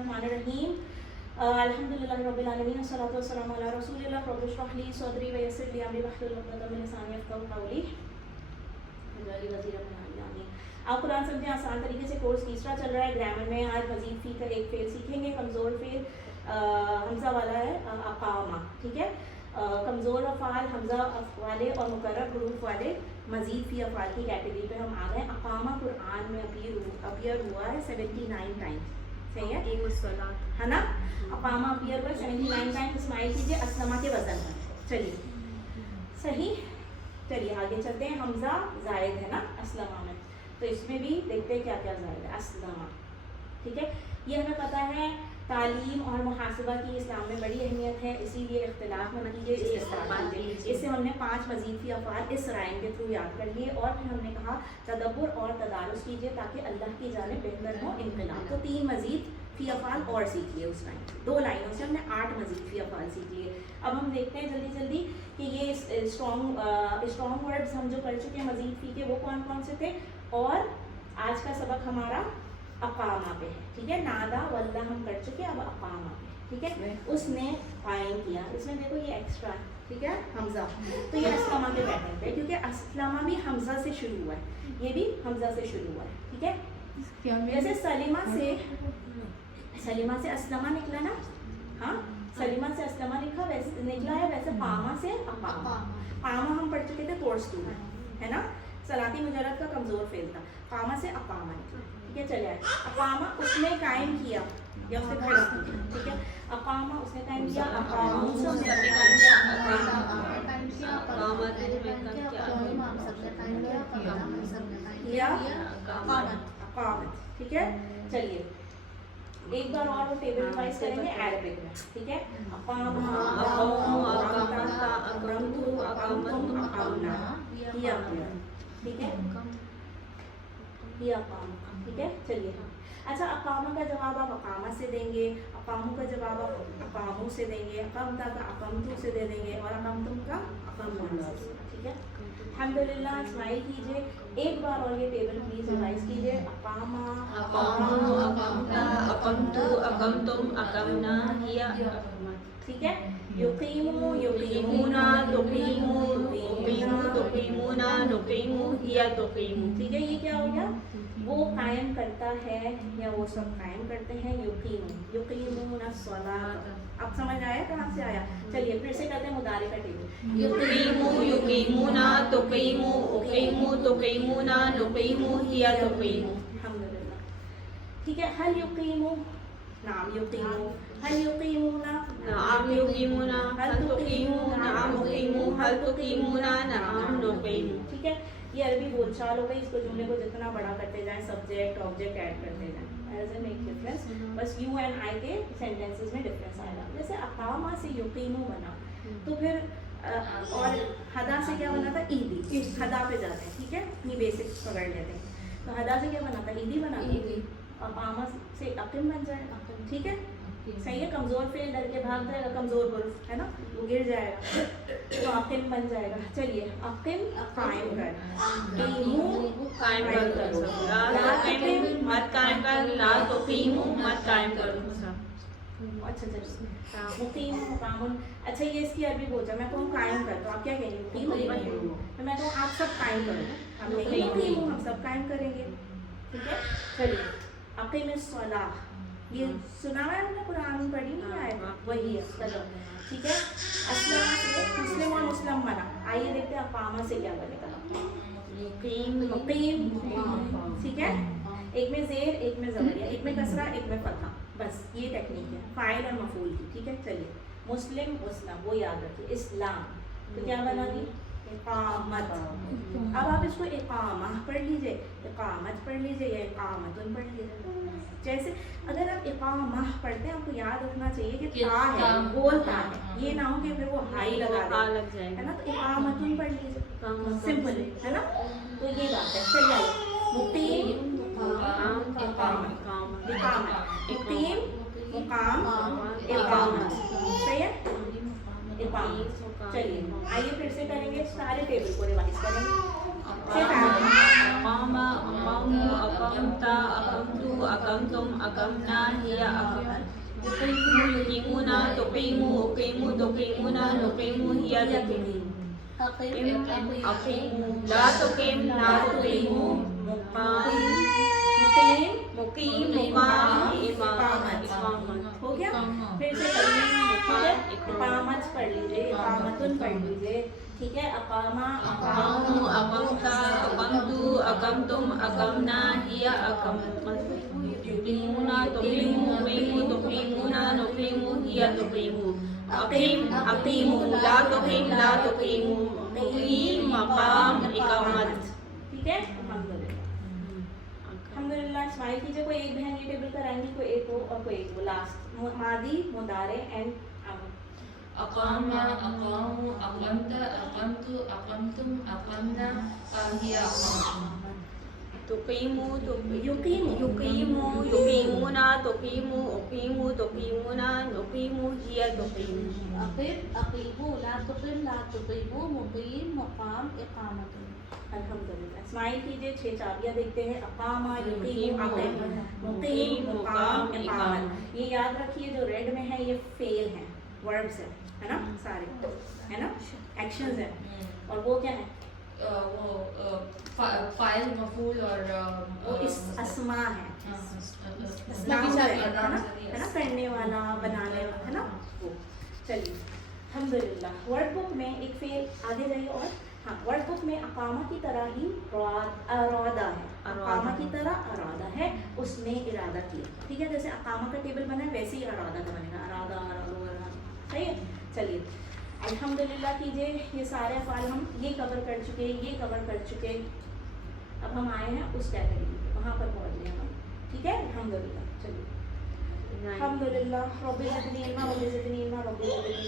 बिस्मिल्लाहिर्रहमानिर्रहीम अल्हम्दुलिल्लाहि रब्बिल आलमीन अस्सलातु वस्सलामु अला रसूलिल्लाह रब्बि इश्रह ली सदरी व यस्सिर ली अमरी वहलुल उक़दतम मिन लिसानी यफ़क़हू क़ौली वजअलनी वज़ीरम मिन अहली आमीन। आप कुरान समझें आसान तरीके से कोर्स तीसरा चल रहा है ग्रामर में। आज मजीद फ़ी का एक फेल सीखेंगे। कमज़ोर फेल हमज़ा वाला है अक़ामा, ठीक है। कमज़ोर अफ़ाल हमज़ा वाले और मुकर्रर हुरूफ वाले मज़ीद फ़ी अफ़ाल की कैटेगरी पे हम आ गए। अक़ामा कुरान में अपीयर हुआ है 79 टाइम्स, सही है, है ना। अक़ामा अपीयर हुआ 79 टाइम्स। इस्माइल कीजिए अस्लमा के वज़न पर। चलिए सही, चलिए आगे चलते हैं। हमज़ा ज़ायद है ना अस्लमा में, तो इसमें भी देखते हैं क्या क्या ज़ायद है। अस्लमा, ठीक है। ये हमें पता है तालीम और मुहासबा की इस्लाम में बड़ी अहमियत है, इसीलिए इख्तिलाफ में नतीजे इससे हमने 5 मज़ीद फ़ी अफ़ाल इस राइम के थ्रू याद कर लिए। और फिर हमने कहा तदब्बुर और तदारुस कीजिए ताकि अल्लाह की जानिब बेहतर हो इनक़िलाब। तो 3 मज़ीद फ़ी अफ़ाल और सीख लिए उस राइम, 2 लाइनों से हमने 8 मज़ीद फ़ी अफ़ाल सीख लिए। अब हम देखते हैं जल्दी जल्दी कि ये स्ट्रॉन्ग वर्ड्स हम जो कर चुके हैं मज़ीद फ़ी के वो कौन कौन से थे। और आज का सबक हमारा अक़ामा पे है, ठीक है। नादा वल्ला हम कर चुके, अब अक़ामा पे, ठीक है। उसने कायम किया, इसमें देखो ये एक्स्ट्रा, ठीक है, हमज़ा। तो ये अस्लमा के पैटर्न पे, क्योंकि अस्लमा भी हमज़ा से शुरू हुआ है, ये भी हमज़ा से शुरू हुआ है, ठीक है। जैसे सलीमा से अस्लमा निकला ना, हाँ, सलीमा से अस्लमा निकला है, वैसे पामा से अक़ामा। पामा हम पढ़ चुके थे कोर्स 2 में, है ना। सलाती मुजर्रद का कमज़ोर फेल था, कामा से अक़ामा निकला, ठीक है। चलिए अक़ामा उसने कायम किया या उसे खड़ा किया, ठीक है। अक़ामा उसने कायम किया, अक़ामू से उसने कायम किया, अक़ामत, ठीक है। चलिए एक बार और वो टेबल रिवाइज करेंगे अरबिक में, ठीक है। अक़ामा, अक़ामू, अक़मता, अक़मतु, अक़मतुम, अक़मना, किया, ठीक है, ये अक़ामा, ठीक है। चलिए अच्छा, अक़ामा का जवाब आप अक़ामा से देंगे, अक़ामू का जवाब आप अक़ामू से देंगे, अक़मता का अक़मतु से दे देंगे और अक़मतुम का अक़मना से, ठीक है। अल्हम्दुलिल्लाह, स्माइल कीजिए। एक बार और ये टेबल प्लीज रिवाइज कीजिए। अक़ामा, अक़ामू, अक़मता, अक़मतु, अक़मतुम, अक़मना, हिया, ठीक है। युक़ीमु, युक़ीमूना, तुक़ीमु, तुक़ीमू, तुक़ीमूना, नुक़ीमु, हिया तुक़ीमु, ठीक है। ये क्या हो गया, वो कायम करता है या वो सब कायम करते हैं। युक़ीमु, युक़ीमूना अस्सलात। अब समझ आया कहाँ से आया। चलिए फिर से करते हैं मुदारे का टेबल। युक़ीमु, युक़ीमूना, तुक़ीमु, उक़ीमु, तुक़ीमूना, नुक़ीमु, हिया तुक़ीमु, अल्हम्दुलिल्लाह, ठीक है। हल युक़ीमु, नाम युक़ीमु, हल युक़ीमूना, नाम युक़ीमूना, हल तुक़ीमु, नाम उक़ीमु, हल तुक़ीमूना, नाम नुक़ीमु, ठीक है। ये अरबी बोलचाल हो गई। इसको जुमले को जितना बड़ा करते जाएं, सब्जेक्ट ऑब्जेक्ट ऐड करते जाएं, डजंट मेक डिफरेंस, बस यू एंड आई के सेंटेंसेस में डिफरेंस आएगा। जैसे अक़ामा से युक़ीमु बना, तो फिर और हदा से क्या बना था, ईदी। हदा पे जाते हैं, ठीक है, अपनी बेसिक्स पकड़ लेते हैं। तो हदा से क्या बना था, ईदी बना था। अक़ामा से अक़िम बन जाएगा, ठीक है, सही है। कमज़ोर फेल डर के भाग जाएगा, कमज़ोर हुर्फ है ना, वो गिर जाएगा, तो अक़िम बन जाएगा। चलिए अक़िम कायम कर, क़ीमू कायम कर, ला तुक़ीम मत कायम कर, ला तुक़ीमू मत कायम करो। अच्छा अच्छा, मुक़ीम, मुक़ामुन। अच्छा ये इसकी अरबी बोलता, मैं कहूँ कायम कर, तो आप क्या कहेंगे, मुक़ीम। तो मैं कहूँ आप सब कायम करो, हम मुक़ीम, हम सब कायम करेंगे, ठीक है। चलिए अक़ीमिस्सलाह, ये सुना है हमने, कुरान पढ़ी नहीं आएगा, वही है, चलो ठीक है। अस्लमा से मुस्लिम और मुस्लिम बना। आइए देखते हैं अक़ामा से क्या बनेगा। मुक़ीम, मुक़ीम, ठीक है। एक में ज़ेर, एक में ज़बरिया, एक में कसरा, एक में फतहा, बस ये टेक्निक है फ़ाइल और मफ़ूल की, ठीक है। चलिए मुस्लिम, मुस्लिम, वो याद रखिए। इस्लाम, तो क्या बनानी, इक़ामत। अब आप इसको इक़ामा पढ़ लीजिए, इक़ामत पढ़ लीजिए या इक़ामतुन पढ़ लीजिए। जैसे अगर आप इक़ामा पढ़ते हैं, आपको याद रखना चाहिए कि ता है, बोलता है, ये ना हो कि फिर वो हाई लगा दे, है ना। तो इक़ामतुन पढ़ लीजिए, सिंपल है ना। तो ये बात है। चलिए आइए, मुक़ीम, मुक़ाम, इक़ामत, इक़ामत, मुक़ीम, मुक़ाम, इक़ामत, सही है, इक़ामत। चलिए आइए फिर से करेंगे, सारे टेबल को रिवाइज करेंगे। أقام أقاموا أقمت أقمت أقمتم أقمنا هي أقمت يقيمون تقيموا أقيموا تقيمون نقيم هي تقيم أقيموا لا تقيم لا تقيموا مقام مقيم مقام إقامت हो गया। फिर से करिए, ठीक है। इकामत पढ़ लीजिए, इकामतुन पढ़ लीजिए, ठीक है। अकामा أقاموا أقمت أقمت أقمتم أقمنا هي أقمت يقيمون تقيموا أقيموا تقيمون نقيم هي تقيم أقيم أقيموا لا تقيم لا تقيموا مقيم مقام إقامت ठीक है। अल्हम्दुलिल्लाह स्माइल कीजिए। कोई एक बहन ये टेबल कराएंगी, कोई एक हो और कोई एक हो। लास्ट मादी मुदारे एंड अमर। أقام أقاموا أقمت أقمت أقمتم أقمنا هي أقامت تقيموا يقيموا يقيموا يقيمون تقيموا أقيموا تقيمون نقيم هي تقيم أقم أقيموا لا تقم لا تقيموا مقيم مقام إقامة अल्हम्दुलिल्लाह स्माइल कीजिए। 6 चाबियां देखते हैं। अकामा युकीम अक़ीम मुक़ीम मुक़ाम इक़ामत। ये याद रखिए जो रेड में है ये फेल है, वर्ब्स है ना, सारे है ना, एक्शंस है। और वो क्या है? वो फाइल मफूल और वो इस अस्मा है, अस्मा नाम की है चाबी ना, करने वाला, बनाने वाला, है ना वो। चलिए अल्हम्दुलिल्लाह वर्ड बुक में एक फेल आगे जाइए। और हाँ, वर्ड बुक में अकामा की तरह ही अरादा है, अकामा की तरह अरादा है, उसने इरादा किया। ठीक है, जैसे अकामा का टेबल बना है वैसे ही अरादा का बनेगा, अरादा अरादो अरादा। सही है। चलिए अल्हम्दुलिल्लाह कीजिए। ये सारे अफ़ाल हम ये कवर कर चुके, ये कवर कर चुके। अब हम आए हैं उस कैटेगरी पे, वहाँ पर पहुँच गए हम। ठीक है अल्हम्दुलिल्लाह। चलिए अल्हम्दुलिल्लाह रब्बिल ज़िदनी इल्मा रब्बिल ज़िदनी इल्मा रब्बिल ज़िदनी